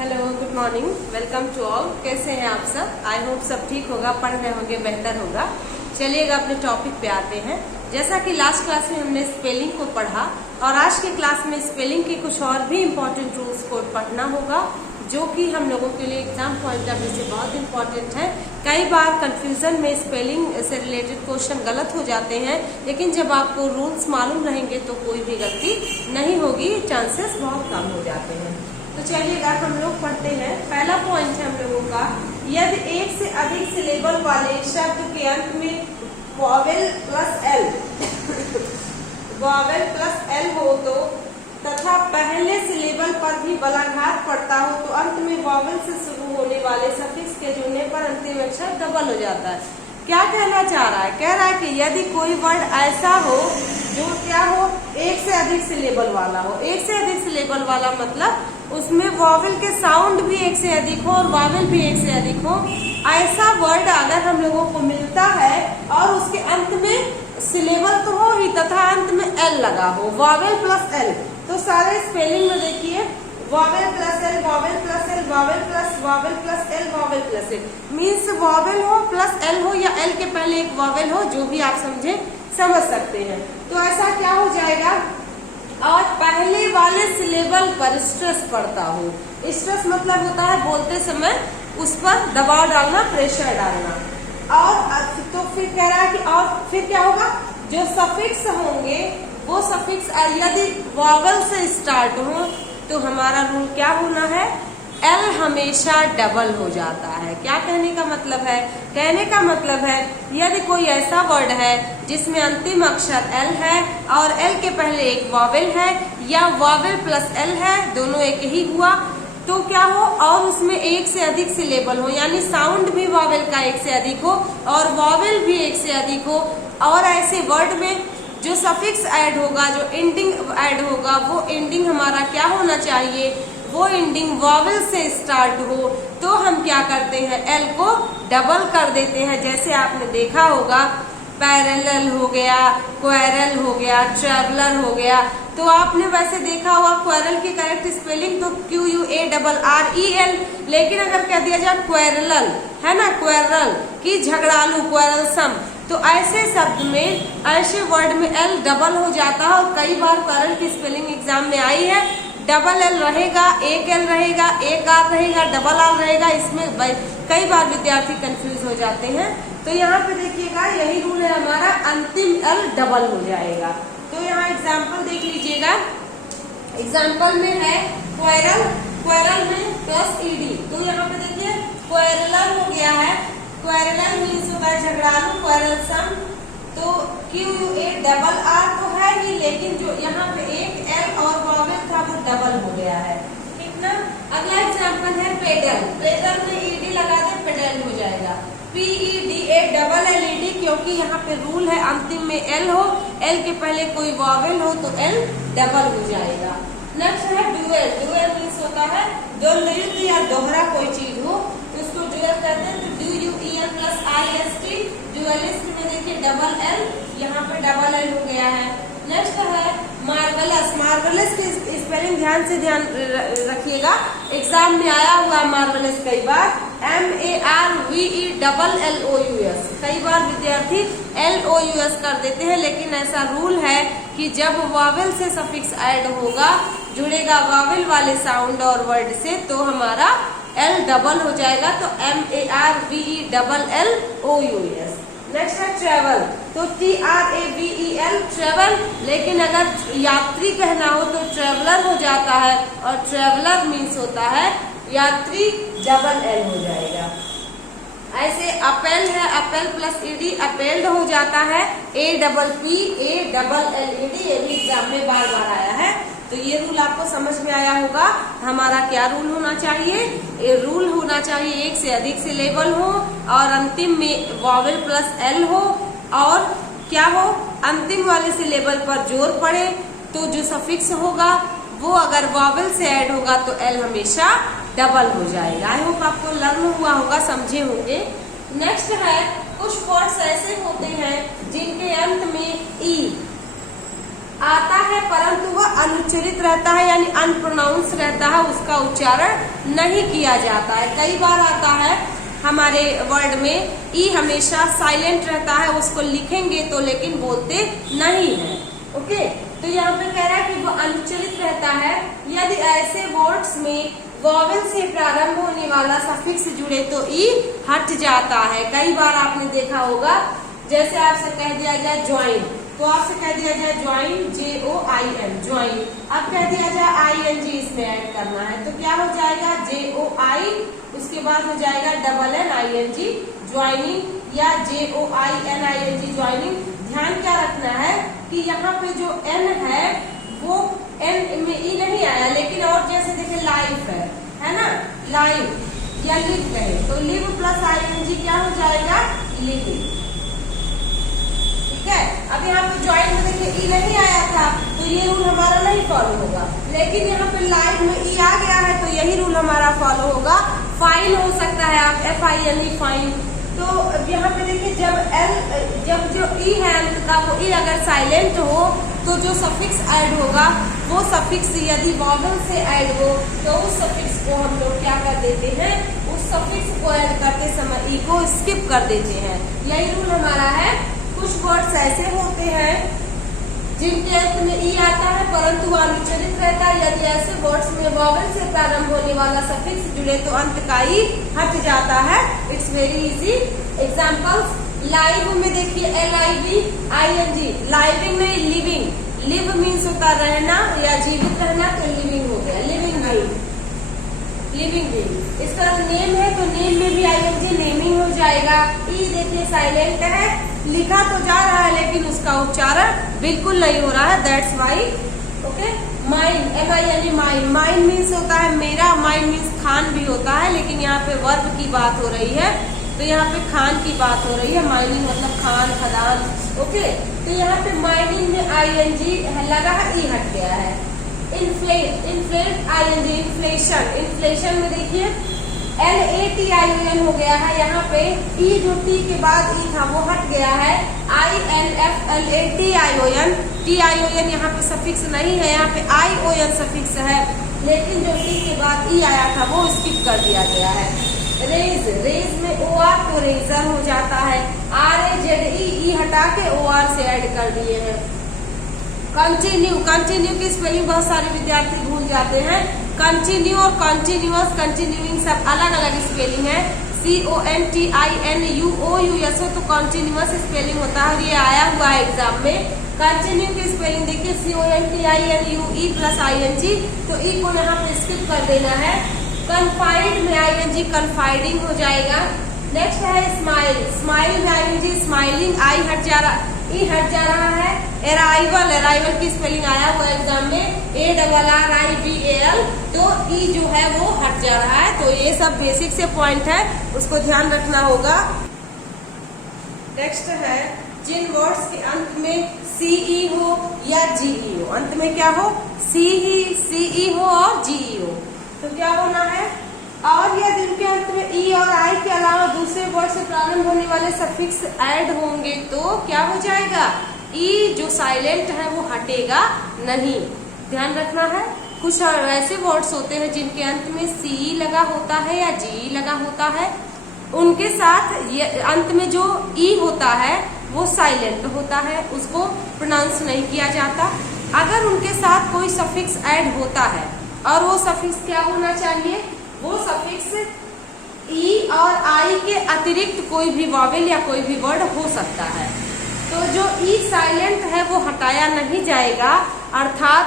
Hello, good morning, welcome to all. कैसे हैं आप सब? आई होप सब ठीक होगा, पढ़ रहे होंगे, बेहतर होगा। चलिएगा अपने टॉपिक पे आते हैं। जैसा कि लास्ट क्लास में हमने स्पेलिंग को पढ़ा और आज के क्लास में स्पेलिंग के कुछ और भी इम्पोर्टेंट रूल्स को पढ़ना होगा, जो कि हम लोगों के लिए एग्जाम पॉइंट ऑफ व्यू से बहुत इम्पोर्टेंट है। कई बार कंफ्यूजन में स्पेलिंग से रिलेटेड क्वेश्चन गलत हो जाते हैं, लेकिन जब आपको रूल्स मालूम रहेंगे तो कोई भी गलती नहीं होगी, चांसेस बहुत कम हो जाते हैं। तो चलिएगा हम लोग पढ़ते हैं। पहला पॉइंट है हम लोगों का, यदि एक से अधिक सिलेबल वाले शब्द के अंत में vowel plus L vowel plus L हो तो तथा पहले सिलेबल पर भी बलाघात पड़ता हो तो अंत में वॉवेल से शुरू होने वाले सफिक्स के जुड़ने पर अंतिम अक्षर डबल हो जाता है। क्या कहना चाह रहा है? कह रहा है कि यदि कोई वर्ड ऐसा हो जो क्या हो, एक से अधिक सिलेबल वाला हो। एक से अधिक सिलेबल वाला मतलब उसमें वॉवेल के साउंड भी एक से अधिक हो और वॉवेल भी एक से अधिक हो। ऐसा वर्ड अगर हम लोगों को मिलता है और उसके अंत में सिलेबल तो हो ही तथा अंत में एल लगा हो, वॉवेल प्लस एल, तो सारे स्पेलिंग में देखिए vowel plus L, vowel plus L, vowel plus L, vowel plus L, means vowel हो प्लस एल हो या एल के पहले एक वॉवेल हो, जो भी आप समझ सकते हैं। तो ऐसा क्या हो जाएगा, और पहले वाले सिलेबल पर स्ट्रेस पड़ता हो। स्ट्रेस मतलब होता है बोलते समय उस पर दबाव डालना, प्रेशर डालना। और तो फिर कह रहा है कि और फिर क्या होगा, जो सफिक्स होंगे वो सफिक्स यदि वॉवेल से स्टार्ट हो तो हमारा रूल क्या होना है, एल हमेशा डबल हो जाता है। क्या कहने का मतलब है? कहने का मतलब है यदि कोई ऐसा वर्ड है जिसमें अंतिम अक्षर एल है और एल के पहले एक वॉवेल है या वॉवेल प्लस एल है, दोनों एक ही हुआ, तो क्या हो, और उसमें एक से अधिक सिलेबल हो, यानी साउंड भी वॉवेल का एक से अधिक हो और वॉवेल भी एक से अधिक हो, और ऐसे वर्ड में जो सफिक्स ऐड होगा, जो एंडिंग ऐड होगा, वो एंडिंग हमारा क्या होना चाहिए, वो एंडिंग वॉवेल से स्टार्ट हो, तो हम क्या करते हैं, एल को डबल कर देते हैं। जैसे आपने देखा होगा पैरेलल हो गया, क्वेरल हो गया, ट्रेवलर हो गया, तो आपने वैसे देखा होगा क्वेरल की करेक्ट स्पेलिंग तो QUARREL, लेकिन अगर कह दिया जाए क्वेरल, है ना, क्वेरल की झगड़ालू, क्वेरलसम, तो ऐसे शब्द में, ऐसे वर्ड में एल डबल हो जाता है। और कई बार क्वेरल की स्पेलिंग एग्जाम में आई है, डबल एल रहेगा, एक एल रहेगा, एक आर रहेगा, डबल आर रहेगा, इसमें कई बार विद्यार्थी कंफ्यूज हो जाते हैं। तो यहाँ पे देखिएगा यही रूल है हमारा, अंतिम एल डबल हो जाएगा। तो यहाँ एग्जाम्पल देख लीजिएगा। एग्जाम्पल में है क्वेरल, क्वेरल में प्लस ED, तो यहाँ पे देखिए क्वेरलर हो गया है, क्वेरलर मीन्स होता है झगड़ालू, क्वेरलसम, तो QUARR तो है ही, लेकिन जो यहाँ पे एक एल और वॉवेल था वो डबल हो गया है, ठीक ना। अगला एग्जाम्पल है पेडल, पेडल में ED लगा दे, पेडल हो जाएगा, PEDALLED, क्योंकि यहाँ पे रूल है अंतिम में एल हो, एल के पहले कोई वॉवेल हो तो एल डबल हो जाएगा। नेक्स्ट है ड्यूअल, ड्यूअल मीन्स होता है द्वंद्वयुक्त या दोहरा कोई चीज हो तो उसको ड्यूअल कहते हैं। तो DUEL प्लस IST, ड्यूअलिस्ट में देखिए डबल एल, यहाँ पे डबल एल हो गया है। नेक्स्ट है मार्वलस, मार्वलस की स्पेलिंग ध्यान से रखिएगा, एग्जाम में आया हुआ मार्वलस कई बार, MARVELLOUS, कई बार विद्यार्थी LOUS कर देते हैं, लेकिन ऐसा रूल है कि जब वॉवेल से सफिक्स ऐड होगा, जुड़ेगा वॉवेल वाले साउंड और वर्ड से, तो हमारा एल डबल हो जाएगा, तो MARVELLOUS। नेक्स्ट है ट्रेवल, तो TRAVEL, ट्रेवल, लेकिन अगर यात्री कहना हो तो ट्रेवलर हो जाता है, और ट्रेवलर मीन्स होता है यात्री, डबल एल हो जाएगा। ऐसे अपेल है, अपेल प्लस ED, अपेल्ड हो जाता है, APPALLED, ये भी एग्जाम में बार बार आया है। तो ये रूल आपको समझ में आया होगा। हमारा क्या रूल होना चाहिए, ये रूल होना चाहिए एक से अधिक सिलेबल हो और अंतिम में वॉवेल प्लस एल हो, और क्या हो, अंतिम वाले सिलेबल पर जोर पड़े तो जो सफिक्स होगा वो अगर वॉवेल से ऐड होगा तो एल हमेशा डबल हो जाएगा। आई होप आपको लर्न हुआ होगा, समझे होंगे। नेक्स्ट है कुछ वर्ड्स ऐसे होते हैं जिनके अंत में ई आता है परंतु वह अनुच्चरित रहता है, यानी अनप्रोनाउंस रहता रहता है उसका उच्चारण नहीं किया जाता है। कई बार आता है हमारे वर्ड में ई हमेशा साइलेंट रहता है, उसको लिखेंगे तो लेकिन बोलते नहीं है। ओके, तो यहाँ पे कह रहा है कि वो अनुच्चरित रहता है यदि ऐसे वर्ड्स में वॉवेल से प्रारंभ होने वाला सफिक्स जुड़े तो ई हट जाता है। कई बार आपने देखा होगा, जैसे आपसे कह दिया जाए ज्वाइन, तो आपसे कह दिया जाए ज्वाइन, JOIN ज्वाइन, अब कह दिया जाए ING इसमें ऐड करना है तो क्या हो जाएगा JOI, उसके बाद हो जाएगा NNING ज्वाइनिंग या JOINING ज्वाइनिंग। ध्यान क्या रखना है कि यहाँ पे जो N है वो N में ई नहीं आया, लेकिन और जैसे देखे लाइफ है ना, लाइफ या लिव कहे तो लिव प्लस ING क्या हो जाएगा लिविंग। ठीक है, अब यहाँ पे ज्वाइन में देखिए ई नहीं आया था तो ये रूल हमारा नहीं फॉलो होगा, लेकिन यहाँ पे लाइफ में ई आ गया है तो यही रूल हमारा फॉलो होगा। फाइन हो सकता है आप FINE फाइन, तो यहाँ पे देखिए जब जो ई है अंत का वो ई अगर साइलेंट हो तो जो सफिक्स ऐड होगा वो सफिक्स यदि वॉवेल से ऐड हो तो उस सफिक्स को हम लोग क्या कर देते हैं, उस सफिक्स को ऐड करते समय ई को स्किप कर देते हैं। यही रूल हमारा है। कुछ वर्ड्स ऐसे होते हैं जिनके अंत में ई आता है परंतु अनुच्चरित रहता है, यदि ऐसे वर्ड्स में वॉवेल से प्रारंभ होने वाला सफिक्स जुड़े तो अंत का ई हट जाता है। It's very easy. Examples, live में देखिए LIVING, लाइविंग में लिविंग, लिव मीन्स होता रहना या जीवित रहना तो लिविंग हो गया, लिविंग बीइंग, लिविंग बीइंग। इसका नेम है तो नेम में भी ING नेमिंग हो जाएगा। ई देखिए साइलेंट है, लिखा तो जा रहा है लेकिन उसका उच्चारण बिल्कुल नहीं हो रहा है, that's why. Okay, mind MIND mind, mind means होता है मेरा, माइंड मीन्स खान भी होता है, लेकिन यहाँ पे वर्ब की बात हो रही है तो यहाँ पे खान की बात हो रही है, माइनिंग मतलब खान खदान। ओके, तो यहाँ पे माइनिंग में ING लगा है, ई हट गया है। इन्फ्लेट ING इन्फ्लेशन, इन्फ्लेशन में देखिए LATION हो गया है, यहाँ पे ई जो टी के बाद ई था वो हट गया है। TION यहाँ पे सफिक्स नहीं है, यहाँ पे ION सफिक्स है, लेकिन जो टी के बाद ई आया था वो स्किप कर दिया गया है। रेज, रेज में OR तो रेजर हो जाता है, RAZE ई हटा के OR से ऐड कर दिए हैं। कंटिन्यू, कंटिन्यू की स्पेलिंग बहुत सारे विद्यार्थी भूल जाते हैं। कंटिन्यू और कंटिन्यूअस, कंटिन्यूइंग सब अलग अलग स्पेलिंग है। CONTINUOUS तो कंटिन्यूअस स्पेलिंग होता है और ये आया हुआ है एग्जाम में। कंटिन्यू की स्पेलिंग देखिए CONTINUE प्लस ING, तो ई को यहाँ पे स्किप कर देना है। कन्फाइड में ING कन्फाइडिंग हो जाएगा। नेक्स्ट है स्माइल, स्माइल में ING स्माइलिंग, आई हट जा रहा, ई हट जा रहा है। अराइवल, अराइवल की स्पेलिंग आया हुआ एग्जाम में ARRIVAL, तो ई जो है वो हट जा रहा है। तो ये सब बेसिक से पॉइंट है, उसको ध्यान रखना होगा। नेक्स्ट है जिन वर्ड्स के अंत में CE हो या GE हो, अंत में क्या हो CE हो और GE हो तो क्या होना है, और यदि उनके अंत में ई और आई के अलावा दूसरे वर्ड से प्रारंभ होने वाले सफिक्स ऐड होंगे तो क्या हो जाएगा, ई जो साइलेंट है वो हटेगा नहीं। ध्यान रखना है। कुछ ऐसे वर्ड्स होते हैं जिनके अंत में CE लगा होता है या GE लगा होता है, उनके साथ ये अंत में जो ई होता है वो साइलेंट होता है, उसको प्रोनाउंस नहीं किया जाता। अगर उनके साथ कोई सफिक्स ऐड होता है और वो सफिक्स क्या होना चाहिए, वो सफिक्स ई और आई के अतिरिक्त कोई भी वॉवेल या कोई भी वर्ड हो सकता है, तो जो ई साइलेंट है वो हटाया नहीं जाएगा, अर्थात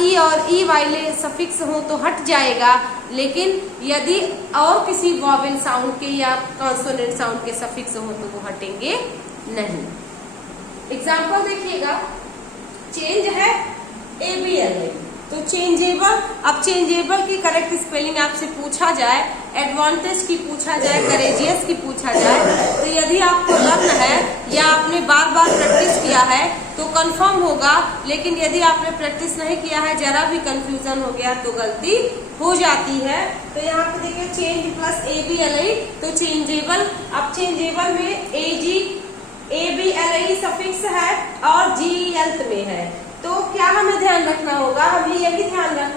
ई और ई वाले सफिक्स हो तो हट जाएगा, लेकिन यदि और किसी वॉवेल साउंड के या कॉन्सोनेंट साउंड के सफिक्स हो तो वो हटेंगे नहीं। एग्जाम्पल देखिएगा, चेंज है ABLA, तो चेंजेबल। अब चेंजेबल की करेक्ट स्पेलिंग आपसे पूछा जाए, एडवांटेज की पूछा जाए, करेजियस की पूछा जाए, तो यदि आपको लर्न है या आपने बार बार प्रैक्टिस किया है तो कंफर्म होगा, लेकिन यदि आपने प्रैक्टिस नहीं किया है, जरा भी कंफ्यूजन हो गया तो गलती हो जाती है। तो यहाँ पे देखिए चेंज प्लस ABLA तो चेंजेबल। अब चेंजेबल में ABLA सफिक्स है और GE अंत में है, तो क्या हमें ध्यान रखना होगा, हमें यही ध्यान रखना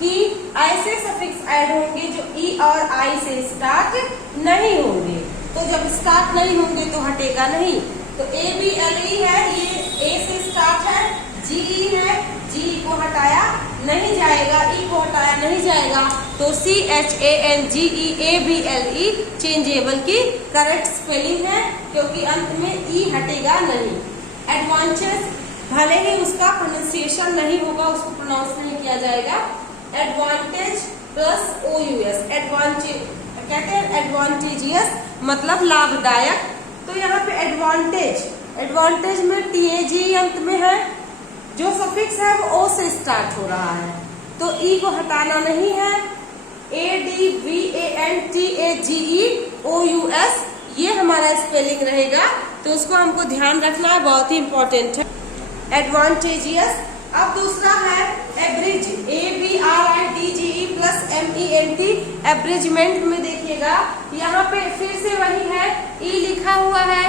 कि ऐसे सफिक्स ऐड होंगे जो ई और आई से स्टार्ट नहीं होंगे। तो जब स्टार्ट नहीं होंगे तो हटेगा नहीं। तो ए बी एल ई है, ये ए से स्टार्ट है, जी ई है, जी को हटाया नहीं जाएगा, ई को हटाया नहीं जाएगा, तो C H A N G E A B L E changeable की करेक्ट स्पेलिंग है, क्योंकि अंत में ई हटेगा नहीं। एडवांटेज, भले ही उसका प्रोनाउंसिएशन नहीं होगा, उसको प्रोनाउंस नहीं किया जाएगा। Advantage plus O U S, advantage कहते हैं, एडवांटेजियस मतलब लाभदायक। तो यहाँ पे एडवांटेज, एडवांटेज में टी ए जी अंत में है, जो सफिक्स है वो ओ से स्टार्ट हो रहा है, तो ई को हटाना नहीं है। A D V A N T A G E O U S ये हमारा स्पेलिंग रहेगा, तो उसको हमको ध्यान रखना है, बहुत ही इंपॉर्टेंट है। एडवांटेजियस। अब दूसरा है abridge, A B R I D G E plus M E N T, abridgement में देखिएगा यहाँ पे फिर से वही है, ई लिखा हुआ है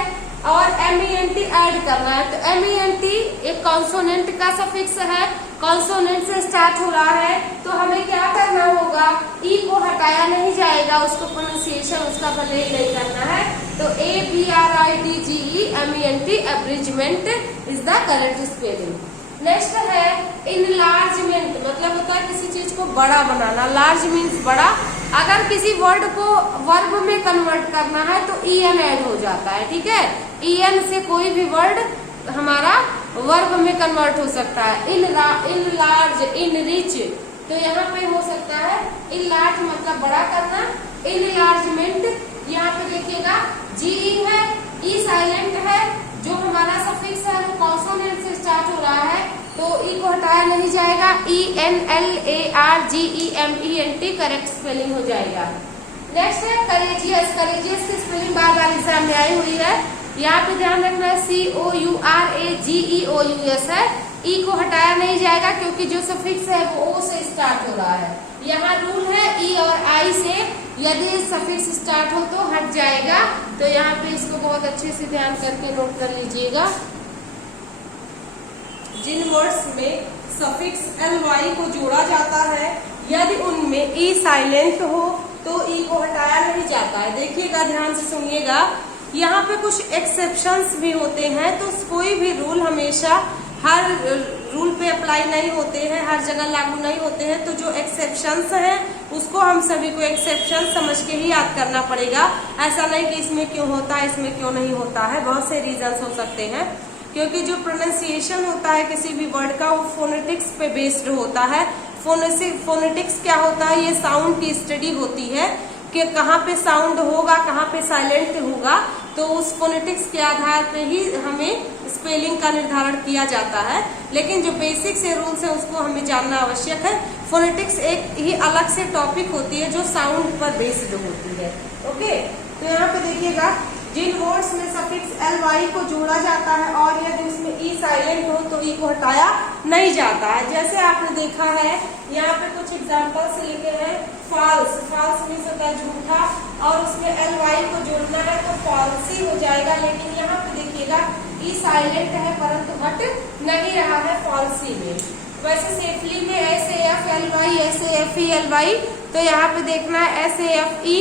और M E N T add करना है। तो एम ई एन टी एक कॉन्सोनेंट का सफिक्स है, कॉन्सोनेंट से स्टार्ट हो रहा है, तो हमें क्या करना होगा, ई को हटाया नहीं जाएगा, उसको प्रोनाउंसिएशन उसका भले ही नहीं करना है। तो A B R I D G E M E N T, abridgement is the correct spelling. Next है इनलार्जमेंट, मतलब होता है किसी चीज को बड़ा बनाना। लार्ज मीन्स बड़ा। अगर किसी वर्ड को वर्ब में कन्वर्ट करना है तो ई एन ऐड हो जाता है, ठीक है। ई एन से कोई भी वर्ड हमारा वर्ब में कन्वर्ट हो सकता है। इन लार्ज, इन रिच, तो यहाँ पे हो सकता है इन लार्ज मतलब बड़ा करना। इनलार्जमेंट, यहाँ पे देखिएगा जी ई है, ई साइलेंट है, जो हमारा सफिक्स है वो कॉन्सोनेंट से स्टार्ट हो रहा है, तो ई को हटाया नहीं जाएगा। E N L A R G E M E N T correct spelling हो जाएगा। नेक्स्ट है करेजियस। करेजियस की स्पेलिंग बार बार एग्जाम में आई हुई है, यहाँ पे ध्यान रखना है, C O U R A G E O U S है। ई को हटाया नहीं जाएगा क्योंकि जो सफिक्स है वो ओ से स्टार्ट हो रहा है। यहाँ रूल है ई और आई से यदि सफिक्स स्टार्ट हो तो हट जाएगा, तो यहाँ पे इसको बहुत अच्छे से ध्यान करके नोट कर लीजिएगा। जिन वर्ड्स में सफिक्स एल वाई को जोड़ा जाता है, यदि उनमें ई साइलेंट हो तो ई को हटाया नहीं जाता है। देखिएगा, ध्यान से सुनिएगा, यहाँ पे कुछ एक्सेप्शंस भी होते हैं, तो कोई भी रूल हमेशा हर रूल पे अप्लाई नहीं होते हैं, हर जगह लागू नहीं होते हैं। तो जो एक्सेप्शंस हैं उसको हम सभी को एक्सेप्शन समझ के ही याद करना पड़ेगा। ऐसा नहीं कि इसमें क्यों होता है, इसमें क्यों नहीं होता है, बहुत से रीजंस हो सकते हैं। क्योंकि जो प्रोनाउंसिएशन होता है किसी भी वर्ड का वो फोनेटिक्स पे बेस्ड होता है। फोनेटिक्स क्या होता है, ये साउंड की स्टडी होती है कि कहाँ पे साउंड होगा, कहाँ पे साइलेंट होगा, तो उस फोनेटिक्स के आधार पे ही हमें स्पेलिंग का निर्धारण किया जाता है। लेकिन जो बेसिक से रूल्स है उसको हमें जानना आवश्यक है। फोनेटिक्स एक ही अलग से टॉपिक होती है जो साउंड पर बेस्ड होती है। ओके, तो यहाँ पे देखिएगा, जिन वर्ड्स में सफिक्स एल वाई को जोड़ा जाता है और यदि उसमें ई साइलेंट हो तो ई को हटाया नहीं जाता है। जैसे आपने देखा है, यहाँ पे कुछ एग्जाम्पल्स लिखे हैं। फॉल्स, फॉल्स मीन्स होता है झूठा, और उसमें एल वाई को जोड़ना है तो फॉल्सी हो जाएगा। लेकिन यहाँ पे देखिएगा ई साइलेंट है परंतु हट नहीं रहा है फॉल्सी में। वैसे सेफली में S A F L Y, S A F E L Y, तो यहाँ पे देखना है S A F E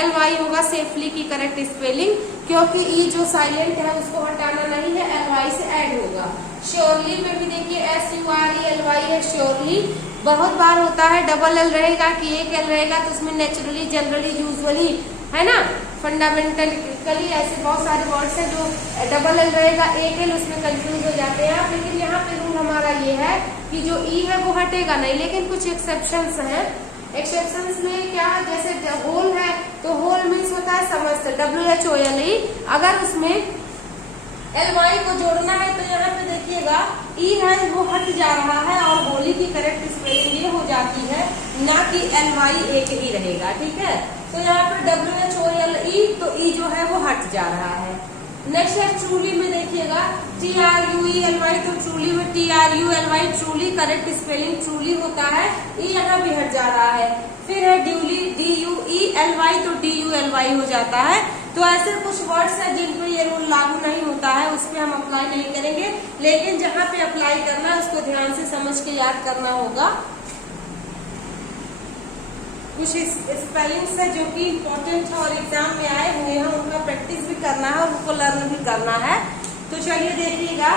L Y होगा सेफली की करेक्ट स्पेलिंग, क्योंकि ई जो साइलेंट है उसको हटाना नहीं है, एल वाई से ऐड होगा। श्योरली में भी देखिए S U R E L Y है श्योरली। बहुत बार होता है डबल एल रहेगा कि एक एल रहेगा, तो उसमें नेचुरली, जनरली, यूजुअली, है ना, फंडामेंटली ऐसे बहुत सारे वर्ड्स हैं जो डबल एल रहेगा, एक एल, उसमें कंफ्यूज हो जाते हैं आप। लेकिन यहाँ पे रूल हमारा ये है कि जो ई है वो हटेगा नहीं। लेकिन कुछ एक्सेप्शंस हैं। एक्सेप्शंस में क्या, जैसे होल है तो होल मीन्स होता है समस्त, WHOLE। अगर उसमें एल वाई को जोड़ना है तो यहाँ पे देखिएगा ई है वो हट जा रहा है और होली की करेक्ट स्पेलिंग ये हो जाती है, ना कि एल वाई एक ही रहेगा। ठीक है, तो यहाँ पे WHOLE, तो ई जो है वो हट जा रहा है। नेक्स्ट है ट्रूली में देखिएगा TRUELY, तो ट्रूली में TRULY, truly correct spelling truly होता है, ई यहाँ भी हट जा रहा है। फिर है ड्यूली, DUELY, तो DULY हो जाता है। तो ऐसे कुछ वर्ड्स हैं जिन पे ये रूल लागू नहीं होता है, उस पर हम अप्लाई नहीं करेंगे। लेकिन जहाँ पे अप्लाई करना है उसको ध्यान से समझ के याद करना होगा। कुछ स्पेलिंग्स है जो कि इम्पोर्टेंट है और एग्जाम में आए हुए हैं, उनका प्रैक्टिस भी करना है और उनको लर्न भी करना है। तो चलिए देखिएगा,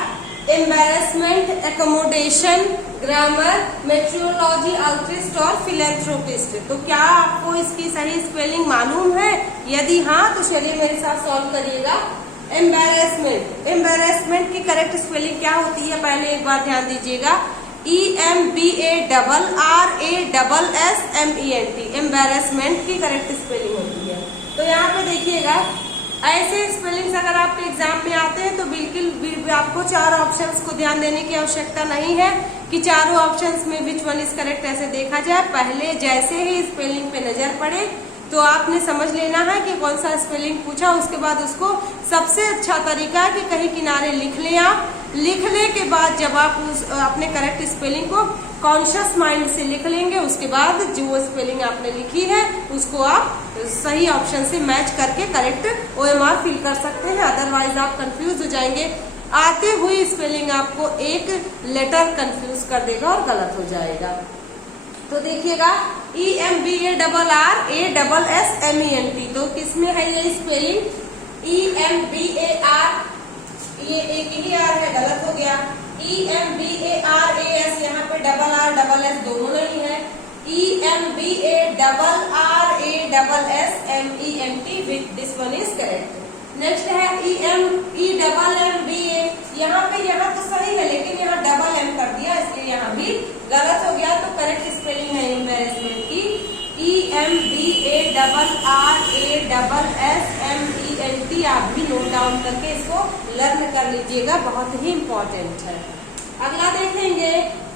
एम्बैरेसमेंट, एकोमोडेशन, ग्रामर, मेट्रोलॉजी, अल्ट्रिस्ट और फिलेंथ्रोपिस्ट। तो क्या आपको इसकी सही स्पेलिंग मालूम है? यदि हाँ तो चलिए मेरे साथ सॉल्व करिएगा। एम्बैरेसमेंट, एम्बैरेसमेंट की करेक्ट स्पेलिंग क्या होती है, पहले एक बार ध्यान दीजिएगा। EMBARRASSMENT, एम्बैरेसमेंट की करेक्ट स्पेलिंग होती है। तो यहाँ पे देखिएगा, ऐसे स्पेलिंग्स अगर आपके एग्जाम में आते हैं तो बिल्कुल आपको चार ऑप्शंस को ध्यान देने की आवश्यकता नहीं है कि चारों ऑप्शंस में विच वन इज करेक्ट ऐसे देखा जाए। पहले जैसे ही स्पेलिंग पे नजर पड़े तो आपने समझ लेना है कि कौन सा स्पेलिंग पूछा, उसके बाद उसको सबसे अच्छा तरीका है कि कहीं किनारे लिख लें आप। लिखने के बाद जब आप अपने करेक्ट स्पेलिंग को कॉन्शियस माइंड से लिख लेंगे, उसके बाद जो स्पेलिंग आपने लिखी है उसको आप सही ऑप्शन से मैच करके करेक्ट OMR फिल कर सकते हैं। अदरवाइज आप कंफ्यूज हो जाएंगे, आते हुई स्पेलिंग आपको एक लेटर कंफ्यूज कर देगा और गलत हो जाएगा। तो देखिएगा, EMBARRASSMENT, तो किसमें है ये स्पेलिंग? EMBAR, ये एक ही आर है, गलत हो गया। EMBARAS, यहाँ पे RRS दोनों नहीं है। EMBARRASSMENT, this one is correct. Next है EMBA, यहाँ तो सही है लेकिन यहाँ डबल M कर दिया, इसलिए यहाँ भी गलत हो गया। तो करेक्ट स्पेलिंग है एम्बैरेसमेंट की EMBARRASSMENT। आप भी नोट डाउन करके इसको लर्न कर लीजिएगा, बहुत ही इम्पोर्टेंट है। अगला देखेंगे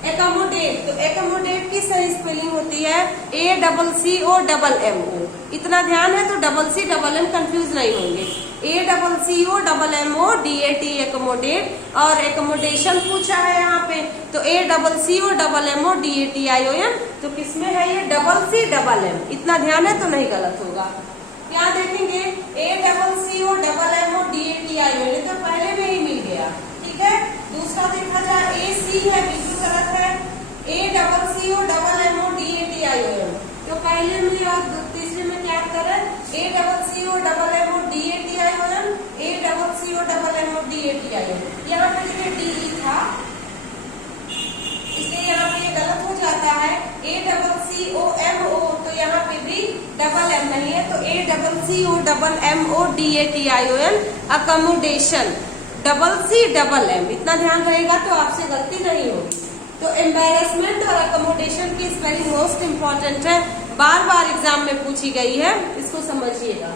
एकोमोडेट। तो एकोमोडेट की सही स्पेलिंग होती है ACCOMMO। इतना ध्यान है तो CCM कंफ्यूज नहीं होंगे। ACCOMMODAT एकोमोडेट, और एकोमोडेशन पूछा है यहाँ पे तो ACCOMMODATION। तो किसमें है ये? CCM। इतना ध्यान है तो नहीं गलत होगा। क्या देखेंगे? ACCOMMODATION, तो पहले में ही मिल गया, ठीक है। दूसरा देखा जाए AC है, बिल्कुल गलत है। ACCOMMODATION, तो पहले में और तीसरे में क्या करें? ACCOMMODATION। यहाँ पे देखिए DE था, इसलिए यहाँ पे ये गलत हो जाता है। ACCOMO, तो यहाँ पे भी डबल M नहीं है, तो ACCOMMODATION अकोमोडेशन, CCM। इतना ध्यान रहेगा तो आपसे गलती नहीं होगी। तो एम्बैरेसमेंट और अकोमोडेशन की स्पेलिंग मोस्ट इम्पोर्टेंट है, बार बार एग्जाम में पूछी गई है, इसको समझिएगा।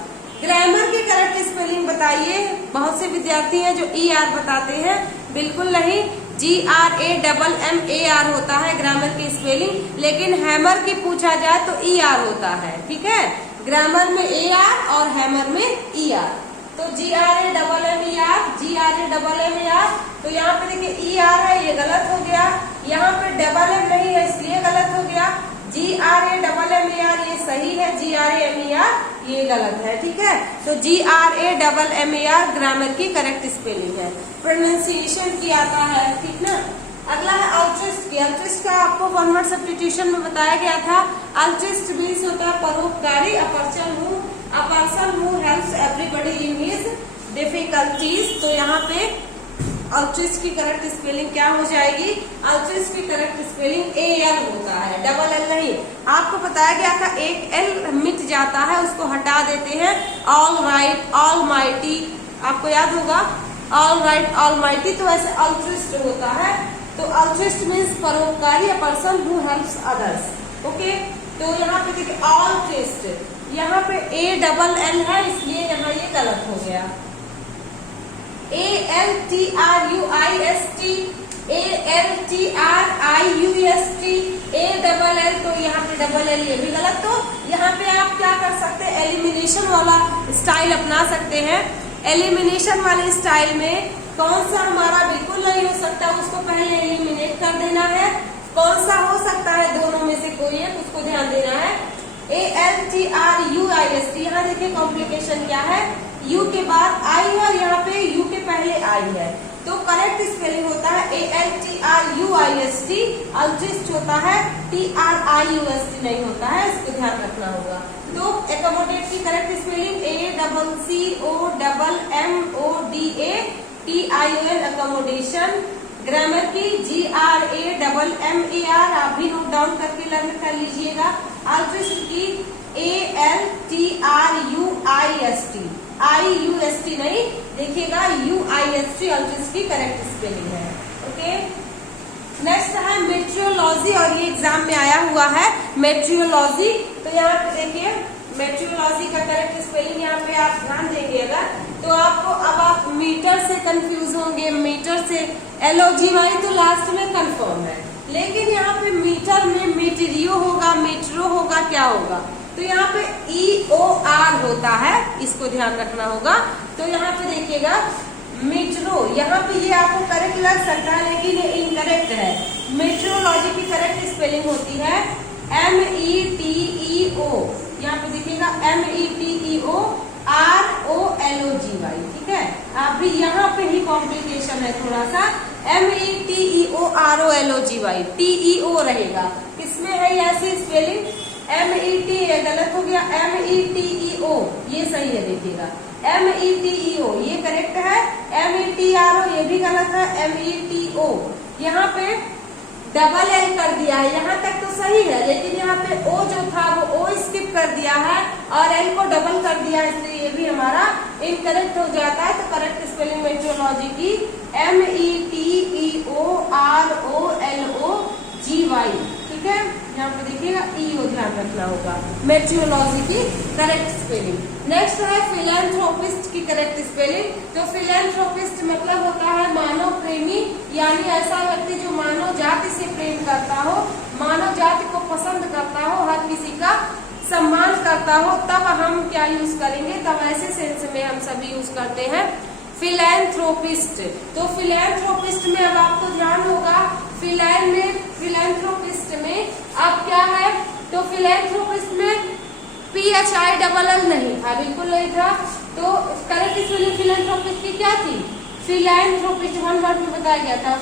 ग्रामर की करेक्ट स्पेलिंग बताइए। बहुत से विद्यार्थी हैं जो ER बताते हैं, बिल्कुल नहीं, GRAMMAR होता है ग्रामर की स्पेलिंग, लेकिन हैमर की पूछा जाए तो ER होता है, ठीक है। ग्रामर में AR और हैमर में ER। तो GRAMMER, तो यहाँ पे देखिए ER है, ये गलत हो गया। यहाँ पे डबल M नहीं है, इसलिए गलत हो गया। GRAMMER ये सही है, GRAMER ये गलत है, ठीक है। तो GRAMMER ग्रामर की करेक्ट स्पेलिंग है। प्रोनाउंसिएशन की आता है, ठीक ना। अगला है अल्ट्रिस्ट की। अल्ट्रिस्ट का आपको 1 वर्ड सब्स्टिट्यूशन में बताया गया था। अल्ट्रिस्ट मीन्स होता है परोपकारी, a person who helps everybody in his difficulties. तो यहाँ पे अल्ट्रिस्ट की करेक्ट स्पेलिंग क्या हो जाएगी? अल्ट्रिस्ट की करेक्ट स्पेलिंग AL होता है, डबल L नहीं। आपको बताया गया था एक L मिट जाता है, उसको हटा देते हैं। ऑल राइट, ऑल माइटी, आपको याद होगा, ऑल राइट, ऑल माइटी, तो ऐसे अल्ट्रिस्ट होता है। तो अल्ट्रिस्ट मीन्स परोपकारी, a person who helps others, okay. तो यहाँ पे देखिए अल्ट्रिस्ट, यहाँ पे ALL है, इसलिए यहाँ ये गलत हो गया। ALTRUIST, ALTRIUST, ALL, तो यहाँ पे डबल L ये भी गलत। तो यहाँ पे आप क्या कर सकते हैं? एलिमिनेशन वाला स्टाइल अपना सकते हैं। एलिमिनेशन वाले स्टाइल में कौन सा हमारा बिल्कुल नहीं हो सकता, उसको पहले एलिमिनेट कर देना है। कौन सा हो सकता है? दोनों में से कोई एक, उसको ध्यान देना है। ALTRUIST, यहाँ देखिए कॉम्प्लिकेशन क्या है, U के बाद I है और यहाँ पे U के पहले I है, तो करेक्ट स्पेलिंग होता है ALTRUIST, अल्ट्रिस्ट होता है TRIUST नहीं होता है, इसको ध्यान रखना होगा। तो एकोमोडेट की correct spelling ACCOMMODATION, accommodation. Grammar की GRAMMAR, आप भी नोट डाउन करके लर्न कर लीजिएगा। अल्ट्रिस्ट की ALTRUIST, IUST नहीं, देखिएगा UIST अल्ट्रिस्ट की करेक्ट स्पेलिंग है। ओके, नेक्स्ट है मेट्रियोलॉजी, और ये एग्जाम में आया हुआ है मेट्रियोलॉजी। तो यहाँ पे देखिए मेट्रियोलॉजी का करेक्ट स्पेलिंग यहाँ पे आप ध्यान देंगे अगर, तो आपको, अब आप मीटर से कंफ्यूज होंगे, मीटर से LOGY तो लास्ट में कंफर्म है, लेकिन यहाँ पे मीटर में मीटरियो होगा, मीटरो होगा, क्या होगा? तो यहाँ पे EOR होता है, इसको ध्यान रखना होगा। तो यहाँ पे देखिएगा मीटरो, यहाँ पे ये आपको करेक्ट लग सकता है लेकिन ये इनकरेक्ट है। मेट्रोलॉजी की करेक्ट स्पेलिंग होती है METEO, यहाँ पे देखिएगा METEOROLOGY, ठीक है। अभी यहाँ पे ही कॉम्प्लिकेशन है थोड़ा सा, METEOROLOGY, TEO रहेगा, किसमें है ऐसी स्पेलिंग? MET गलत हो गया, METEO ये सही है, देखिएगा METEO ये करेक्ट है, METRO ये भी गलत है, METO यहाँ पे डबल L कर दिया है, यहाँ तक तो सही है, लेकिन यहाँ पे O जो था वो O स्किप कर दिया है और L को डबल कर दिया है, इसलिए ये भी हमारा इनकरेक्ट हो जाता है। तो करेक्ट स्पेलिंग मेट्रोलॉजी की METEOROLOGY, ठीक है। यहाँ पे देखिएगा EO ध्यान रखना होगा, मेट्रियोलॉजी की करेक्ट स्पेलिंग। नेक्स्ट है फिलैंथ्रोपिस्ट की करेक्ट स्पेलिंग। तो फिलैंथ्रोपिस्ट मतलब होता है मानव प्रेमी, यानी ऐसा व्यक्ति जो मानव जाति से प्रेम करता हो, मानव जाति को पसंद करता हो, हर किसी का सम्मान करता हो, तब हम क्या यूज करेंगे? तब ऐसे सेंस में हम सभी यूज करते हैं फिलैंथ्रोपिस्ट। तो फिलैंथ्रोपिस्ट में अब आपको ध्यान होगा, फिलैंथ्रोपिस्ट में अब क्या है? तो फिलैंथ्रोपिस्ट में PHILL नहीं था, बिल्कुल नहीं था। तो करेक्ट स्पेलिंग फिलैंथ्रोपिस्ट की क्या थी? फिलैंथ्रोपिस्ट, वन वर्ड में बताया गया था,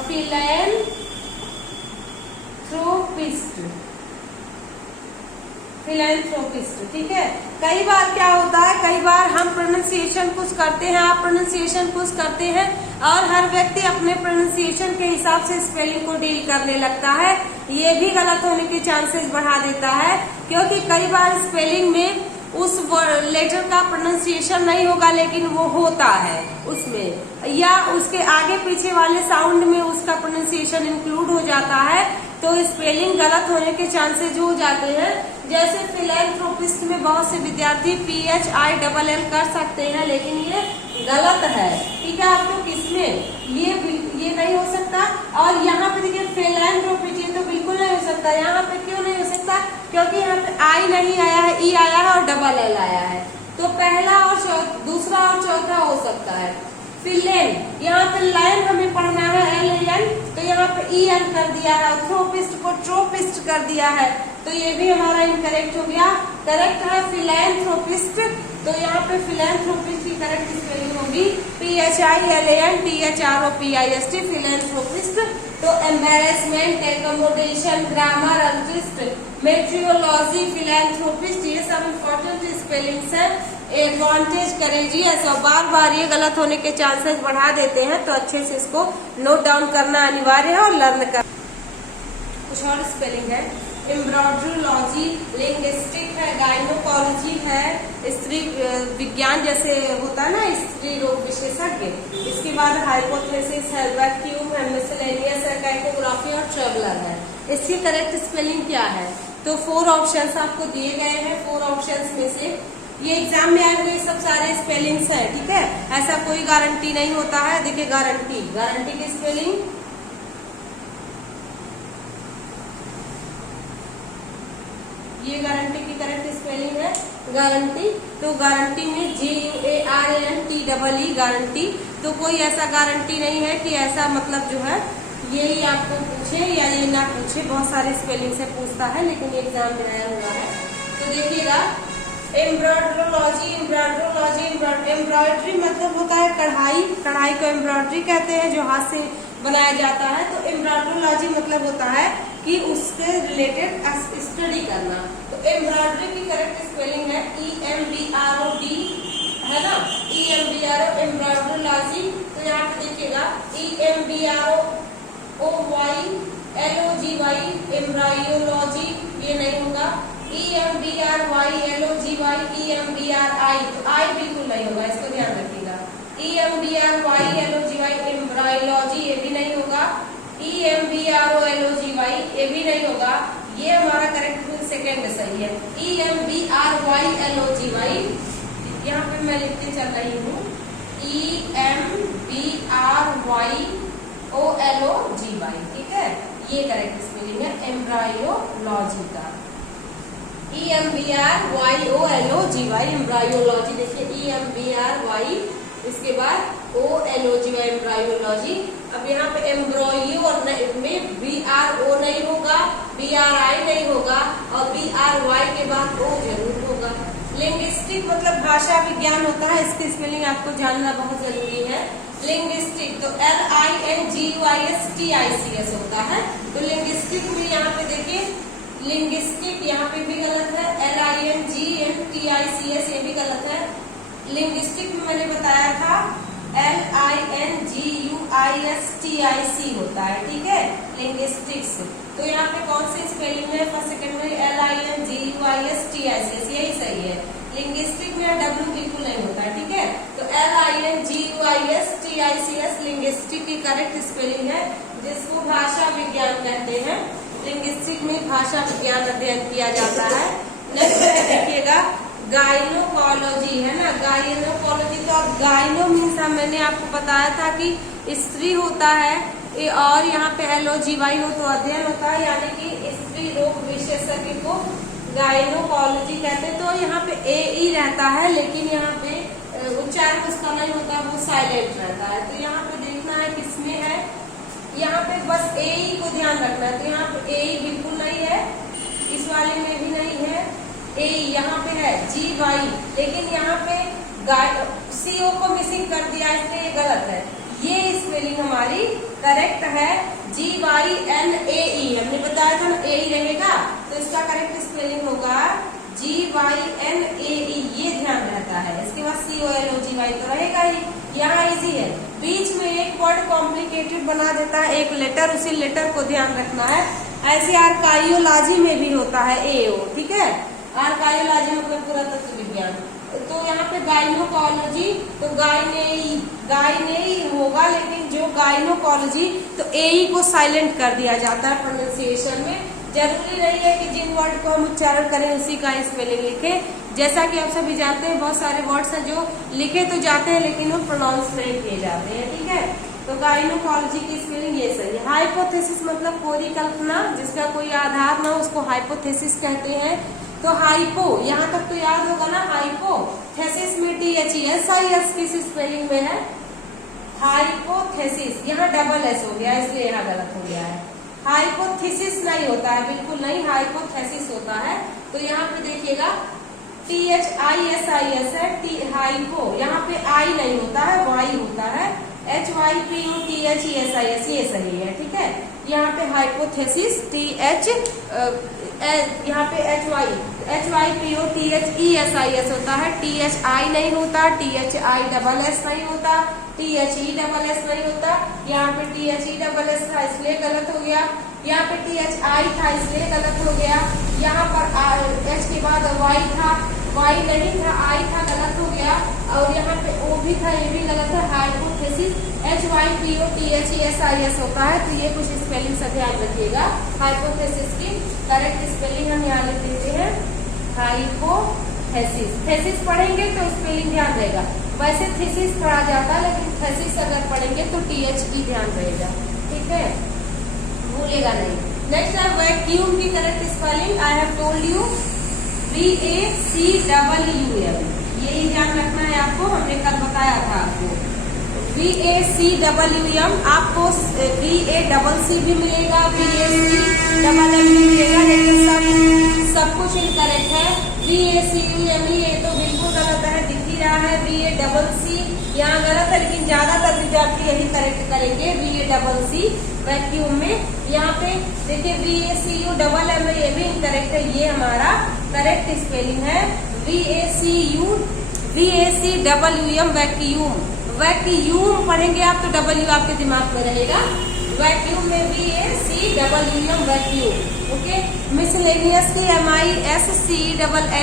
फिलैंथ्रोपिस्ट, ठीक है। कई बार क्या होता है, कई बार हम प्रोनाउंसिएशन कुछ करते हैं, आप प्रोनाउंसिएशन कुछ करते हैं, और हर व्यक्ति अपने प्रोनाउंसिएशन के हिसाब से स्पेलिंग को डील करने लगता है, ये भी गलत होने के चांसेस बढ़ा देता है, क्योंकि कई बार स्पेलिंग में उस लेटर का प्रोनाउंसिएशन नहीं होगा लेकिन वो होता है उसमें, या उसके आगे पीछे वाले साउंड में उसका प्रोनाउंसिएशन इंक्लूड हो जाता है, तो स्पेलिंग गलत होने के चांसेस हो जाते हैं। जैसे फिलैंथ्रोपिस्ट में बहुत से विद्यार्थी PHILL कर सकते हैं, लेकिन ये गलत है, ठीक है। आप लोग इसमें ये नहीं हो सकता, और यहाँ पे देखिए फिलैंथ्रोपिस्ट ये तो बिल्कुल नहीं हो सकता। यहाँ पे क्यों नहीं हो सकता? क्योंकि यहाँ पे I नहीं आया है, E आया है और डबल L आया है, तो पहला और दूसरा और चौथा हो सकता है। फिलेन, यहाँ पे लाइन हमें पढ़ना है LAN, तो यहाँ पे EN कर दिया है, थ्रोपिस्ट को ट्रोपिस्ट कर दिया है, तो ये भी हमारा इनकरेक्ट हो गया। करेक्ट है फिलैंथ्रोपिस्ट, तो यहाँ पे फिलैंथ्रोपिस्ट की करेक्ट स्पेलिंग होगी PHILANTHROPIST, फिलैंथ्रोपिस्ट। तो embarrassment, accommodation, grammar, altruist, meteorology, philanthropist, ये सब इम्पोर्टेंट स्पेलिंग्स है। एडवांटेज करेजिए, ऐसा बार बार ये गलत होने के चांसेस बढ़ा देते हैं, तो अच्छे से इसको नोट डाउन करना अनिवार्य है और लर्न कर। कुछ और स्पेलिंग है, एम्ब्रॉयडरोलॉजी, लिंग्विस्टिक है, गायनोकोलॉजी है, स्त्री विज्ञान जैसे होता है ना, स्त्री रोग विशेषज्ञ। इसके बाद हाइपोथेसिस है, वैक्यूम है, मिसलेनियस है, काइकोग्राफी और ट्रेवलर है। इसकी करेक्ट स्पेलिंग क्या है? तो 4 ऑप्शंस आपको दिए गए हैं, 4 ऑप्शंस में से ये एग्जाम में आए हुए सब सारे स्पेलिंग्स हैं, ठीक है। ऐसा कोई गारंटी नहीं होता है। देखिए गारंटी की स्पेलिंग, ये गारंटी की करेक्ट स्पेलिंग है गारंटी। तो गारंटी में GUARANTEE, गारंटी। तो कोई ऐसा गारंटी नहीं है कि ऐसा मतलब जो है यही आपको पूछे या ये ना पूछे, बहुत सारे स्पेलिंग से पूछता है, लेकिन ये एग्जाम में आया हुआ है। तो देखिएगा एम्ब्रॉयड्रोलॉजी, एम्ब्रॉयड्रोलॉजी, एम्ब्रॉयडरी मतलब होता है कढ़ाई, कढ़ाई को एम्ब्रॉयडरी कहते हैं जो हाथ से बनाया जाता है। तो एम्ब्रॉयड्रोलॉजी मतलब होता है कि उससे रिलेटेड स्टडी करना। तो एम्ब्रॉयडरी की करेक्ट स्पेलिंग है EMBROD, है ना, EMBRO एम्ब्रॉयड्रोलॉजी। तो यहाँ पे देखिएगा EMBROYLOGY एम्ब्रॉयलॉजी, ये नहीं होगा। EMBRYLOGY EMBRI, तो आई बिल्कुल नहीं होगा, इसको ध्यान रखिएगा। EMBRYLOGY एम्ब्रॉयलॉजी, ये भी नहीं होगा। EMBROLOGY, ये भी नहीं होगा। ये हमारा करेक्ट सेकेंड सही है। EMBRYLOGY, यहाँ पे मैं लिखते चल रही हूँ EMBRYOLOGY, ठीक है, ये करेक्ट स्पेलिंग है एम्ब्रायोलॉजी का। EMBRYOLOGY एम्ब्रायोलॉजी, देखिए EMBRY, इसके बाद OLOGY एम्ब्रायोलॉजी। अब यहाँ पे एम्ब्रॉयो में BRO नहीं होगा, BRI नहीं होगा, और BRY के बाद O जरूर होगा। लिंग्विस्टिक मतलब भाषा विज्ञान होता है, इसकी स्पेलिंग आपको जानना बहुत जरूरी है। लिंग्विस्टिक तो LINGUISTICS होता है। तो लिंग्विस्टिक में यहाँ पे देखिए लिंग्विस्टिक यहाँ पे भी गलत है, LINGNTICS ये भी गलत है। लिंग्विस्टिक में मैंने बताया था LINGUISTIC होता है, ठीक है, लिंग्विस्टिक्स। तो यहाँ पे कौन सी स्पेलिंग है फर्स्ट सेकंड में? LINGUISTICS, यही सही है। लिंग्विस्टिक में W बिल्कुल नहीं होता है, ठीक है। तो LINGUISTICS लिंग्विस्टिक की करेक्ट स्पेलिंग है, जिसको भाषा विज्ञान कहते हैं। लिंग्विस्टिक में भाषा विज्ञान अध्ययन किया जाता है। नेक्स्ट देखिएगा गायनोकोलॉजी, है ना, गायनोकोलॉजी। तो अब गायनो मीन्स मैंने आपको बताया था कि स्त्री होता है, और यहाँ पे LOGY हो तो अध्ययन होता है, यानी कि स्त्री रोग विशेषज्ञ को गायनोकोलॉजी कहते हैं। तो यहाँ पे AE रहता है, लेकिन यहाँ पे उच्चारण उसका नहीं होता, वो साइलेंट रहता है। तो यहाँ पे देखना है किसमें है, यहाँ पे बस AE को ध्यान रखना है। तो यहाँ पे AE बिल्कुल नहीं है, इस वाले में भी नहीं है। AE यहाँ पे है GY, लेकिन यहाँ पे CO को मिसिंग कर दिया, इसलिए ये गलत है। ये स्पेलिंग हमारी करेक्ट है GYNAE, हमने बताया था ना AE रहेगा, तो इसका करेक्ट स्पेलिंग होगा GYNAE, ये ध्यान रहता है। इसके बाद COLOGY तो रहेगा ही, यहाँ इजी है। बीच में एक वर्ड कॉम्प्लिकेटेड बना देता है एक लेटर, उसी लेटर को ध्यान रखना है। ऐसे आर्काइयोलॉजी में भी होता है AO, ठीक है, आर्काइयोलॉजी मतलब पुरातत्व विज्ञान। तो यहाँ पे गायनोकोलॉजी तो गायनेई होगा, लेकिन जो गायनोकोलॉजी तो AE को साइलेंट कर दिया जाता है प्रोनाउंसिएशन में। जरूरी नहीं है कि जिन वर्ड को हम उच्चारण करें उसी का स्पेलिंग लिखें। जैसा कि आप सभी जानते हैं बहुत सारे वर्ड्स हैं जो लिखे तो जाते हैं लेकिन वो प्रोनाउंस नहीं किए जाते हैं, ठीक है। तो गायनोकोलॉजी की स्पेलिंग ये सही है। हाइपोथेसिस मतलब परिकल्पना, जिसका कोई आधार ना हो उसको हाइपोथेसिस कहते हैं। तो हाइपो यहाँ तक तो याद होगा ना, हाइपोथेसिस में THESIS किस स्पेलिंग में है? हाइपोथेसिस, यहाँ डबल S हो गया इसलिए यहाँ गलत हो गया है। हाइपोथेसिस नहीं होता है, बिल्कुल नहीं, हाइपोथेसिस होता है। तो यहाँ पे देखिएगा THISIS है, हाइपो, यहाँ पे I नहीं होता है, Y होता है, HYPOTHESIS, ये सही है, ठीक है। यहाँ पे हाइपोथेसिस यहाँ पे HYPOTHESIS होता है, THI नहीं होता, THISS नहीं होता, THESS नहीं होता। यहाँ पे THESS था इसलिए गलत हो गया, यहाँ पे THI था इसलिए गलत हो गया। यहाँ पर H के बाद Y था, Y नहीं था, I था, गलत हो गया। और यहाँ पे O भी था, ये भी गलत है। हाइपोथेसिस HYPOTHESIS होता है। तो ये कुछ स्पेलिंग से ध्यान रखिएगा। हाइपोथेसिस की करेक्ट स्पेलिंग हम यहाँ लिख देते हैं हाइपोथेसिस। थेसिस पढ़ेंगे तो स्पेलिंग ध्यान रहेगा, वैसे थीसिस पढ़ा जाता है लेकिन थेसिस अगर पढ़ेंगे तो THE ध्यान रहेगा, ठीक है, भूलेगा नहीं। नेक्स्ट है वैक्यूम की correct spelling. I have told you VACWM, यही ध्यान रखना है आपको, हमने कल बताया था आपको। VACWM, आपको VACC भी मिलेगा, VACMM भी मिलेगा, लेकिन सब कुछ इनकरेक्ट है। VACUME ये तो बिल्कुल गलत है, दिख ही रहा है। VACC यहाँ गलत है, लेकिन ज्यादातर विद्यार्थी यही करेक्ट करेंगे VACC वैक्यूम में। यहाँ पे देखिए VACUMM ये भी इनकरेक्ट है, ये हमारा करेक्ट स्पेलिंग है। VACWM वैक्यूम, वैक्यूम पढ़ेंगे आप तो W आपके दिमाग में रहेगा। वैक्यूम में VACWM वैक्यूम। ओके, मिसलेनियस की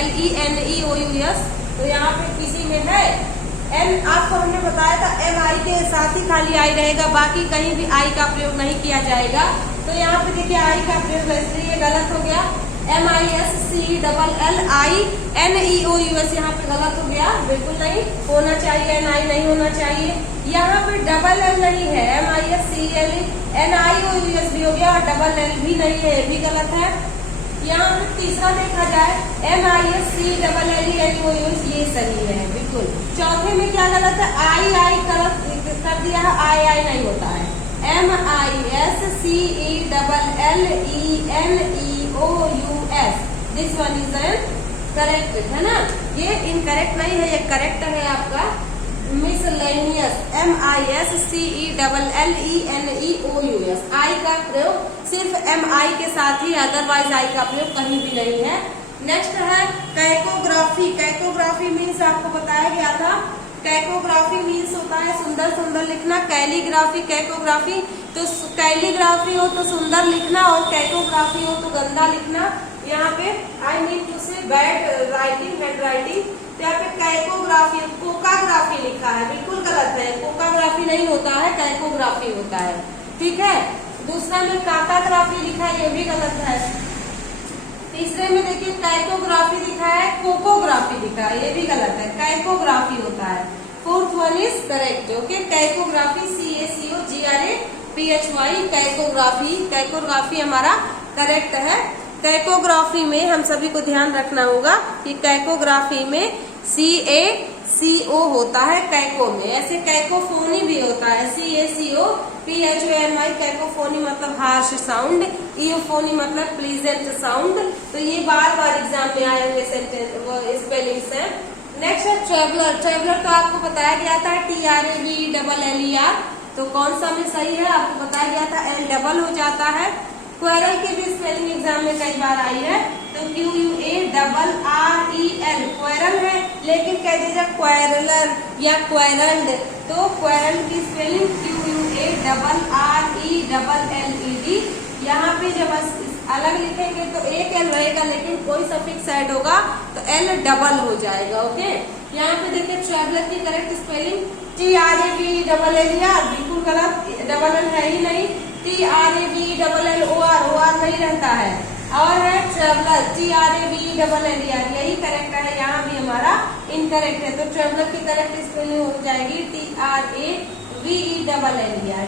MISCELLENEOUS, तो यहाँ पे किसी में है N, आपको हमने बताया था MI के साथ ही खाली I रहेगा, बाकी कहीं भी I का प्रयोग नहीं किया जाएगा। तो यहाँ पे देखिए I का प्रयोग है, इसलिए गलत हो गया। MISCELLINEOUS यहाँ पे गलत हो गया, बिल्कुल नहीं होना चाहिए, NI नहीं होना चाहिए। यहाँ पे डबल L नहीं है, MISCELLNIOUS भी हो गया और डबल L भी नहीं है, ये भी गलत है। यहाँ पे तीसरा देखा जाए MISCELLENEOUS, ये सही है बिल्कुल। चौथे में क्या गलत है, I गलत कर दिया है, I नहीं होता है। MISCELLENEOUS, this one is correct है ना, ये इनकरेक्ट नहीं है, ये करेक्ट है आपका मिसलेनियस। MISCELLENEOUS, I का प्रयोग सिर्फ MI के साथ ही, अदरवाइज I का प्रयोग कहीं भी नहीं है। नेक्स्ट है कैकोग्राफी। कैकोग्राफी मीन्स आपको बताया गया था, कैकोग्राफी मीन्स होता है सुंदर सुंदर लिखना। कैलीग्राफी, कैकोग्राफी, तो कैलीग्राफी हो तो सुंदर लिखना और कैकोग्राफी हो तो गंदा लिखना। यहाँ पे आई मीन टू से बैड राइटिंग, हैंड राइटिंग। तो यहाँ पे कैकोग्राफी, कोकाग्राफी लिखा है, बिल्कुल गलत है। कोकाग्राफी नहीं होता है, कैकोग्राफी होता है, ठीक है। दूसरा में काकाग्राफी लिखा है, ये भी गलत है। तीसरे में देखिए कैकोग्राफी लिखा है, कोकोग्राफी लिखा है, ये भी गलत है, कैकोग्राफी होता है। Fourth one is correct, okay. Cacography CACOGRAPHY, cacography, cacography हमारा करेक्ट है। कैकोग्राफी में हम सभी को ध्यान रखना होगा कि कैकोग्राफी में CACO होता है कैको में, ऐसे कैकोफोनी भी होता है CACOPHONY, कैकोफोनी मतलब हार्श साउंड, इयोफोनी मतलब प्लीजेंट साउंड। तो ये बार बार एग्जाम में आए हुए सेंटेंस स्पेलिंग्स हैं। नेक्स्ट है ट्रेवलर। ट्रेवलर तो आपको बताया गया था TRAVELLER, तो कौन सा में सही है आपको बताया गया था, L डबल हो जाता है। क्वेरल की भी स्पेलिंग एग्जाम में कई बार आई है, तो QUARREL क्वेरल है, लेकिन कह दीजिए क्वेरलर या क्वेरल्ड, तो क्वेरल की स्पेलिंग QUARRELLED। यहाँ पे जब अलग लिखेंगे तो एक L रहेगा, लेकिन कोई सफिक्स ऐड होगा तो L डबल हो जाएगा, ओके। यहाँ पे देखिए ट्रेवलर की करेक्ट स्पेलिंग TRAVELLER, बिल्कुल गलत, डबल L है ही नहीं। TRAVELLOR, OR नहीं रहता है, और है ट्रेवलर TRAVELLER, यही करेक्ट है। यहाँ भी हमारा इनकरेक्ट है, तो ट्रेवलर की करेक्ट स्पेलिंग हो जाएगी TRAVELLER,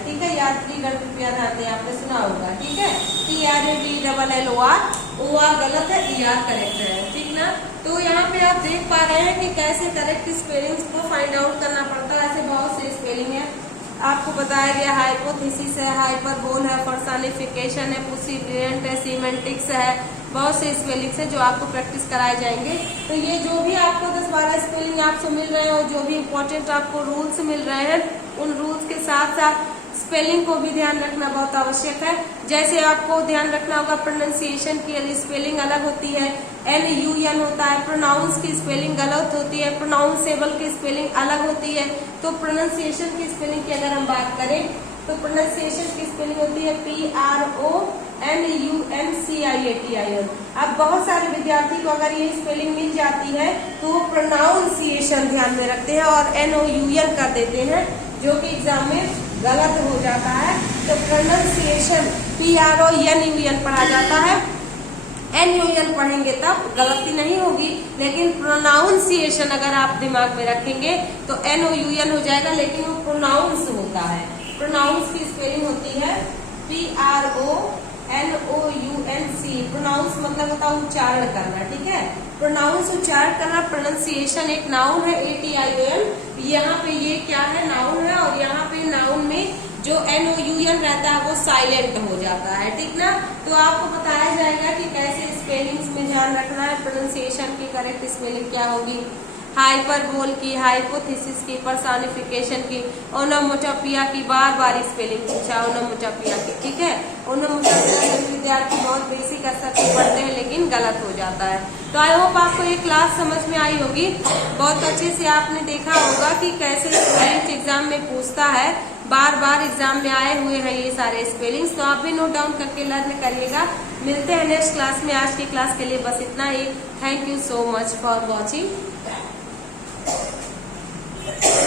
ठीक है। यात्रीगण कृपया ध्यान दें, आपने सुना होगा, ठीक है। TRAVELLOR, OR गलत है, ER करेक्ट है, ठीक ना। तो यहाँ पे आप देख पा रहे हैं कि कैसे करेक्ट स्पेलिंग्स को फाइंड आउट करना पड़ता है। ऐसे बहुत से स्पेलिंग है, आपको बताया गया हाइपोथेसिस है, हाइपरबोल है, पर्सनिफिकेशन है, पुसिबिलियंट है, सीमेंटिक्स है, बहुत से स्पेलिंग्स है जो आपको प्रैक्टिस कराए जाएंगे। तो ये जो भी आपको 10-12 स्पेलिंग आपसे मिल रहे हैं और जो भी इम्पोर्टेंट आपको रूल्स मिल रहे हैं, उन रूल्स के साथ साथ स्पेलिंग को भी ध्यान रखना बहुत आवश्यक है। जैसे आपको ध्यान रखना होगा प्रोनाउंसिएशन की स्पेलिंग अलग होती है, NUN होता है, प्रोनाउंस की स्पेलिंग गलत होती है, प्रोनाउंसेबल की स्पेलिंग अलग होती है। तो प्रोनाउंसिएशन की स्पेलिंग की अगर हम बात करें तो प्रोनाउंसिएशन की स्पेलिंग होती है PRONUNCIATION। अब बहुत सारे विद्यार्थी को अगर ये स्पेलिंग मिल जाती है तो वो प्रोनाउंसिएशन ध्यान में रखते हैं और NOUN कर देते हैं, जो कि एग्जाम में गलत हो जाता है। तो प्रोनाउंसिएशन PRONUN पढ़ा जाता है, NUN पढ़ेंगे तब गलती नहीं होगी, लेकिन प्रोनाउंसिएशन अगर आप दिमाग में रखेंगे तो NOUN हो जाएगा, लेकिन वो प्रोनाउंस होता है। प्रोनाउंस की स्पेलिंग होती है PRONOUNCE, NOUNC। प्रोनाउंस मतलब होता है उच्चारण करना, ठीक है। प्रोनाउंस उच्चारण करना, प्रोनाउंसिएशन एक नाउन है, ATION। यहाँ पे ये क्या है, नाउन है, और यहाँ पे नाउन में जो NOUN रहता है वो साइलेंट हो जाता है, ठीक ना। तो आपको बताया जाएगा कि कैसे स्पेलिंग्स में ध्यान रखना है। प्रोनाउंसिएशन की करेक्ट स्पेलिंग क्या होगी, हाइपरबोल की, हाइपोथेसिस की, पर्सोनिफिकेशन की, ओनोमोटोपिया की, बार बार स्पेलिंग पूछा ओनोमोटोपिया की, ठीक है। ओनोमोटोपिया विद्यार्थी बहुत बेसिक स्तर पर पढ़ते हैं लेकिन गलत हो जाता है। तो आई होप आपको ये क्लास समझ में आई होगी। बहुत अच्छे से आपने देखा होगा कि कैसे स्पेलिंग एग्जाम में पूछता है, बार बार एग्जाम में आए हुए हैं ये सारे स्पेलिंग्स। तो आप भी नोट डाउन करके लर्न करिएगा। मिलते हैं नेक्स्ट क्लास में। आज की क्लास के लिए बस इतना ही। Thank you so much for watching.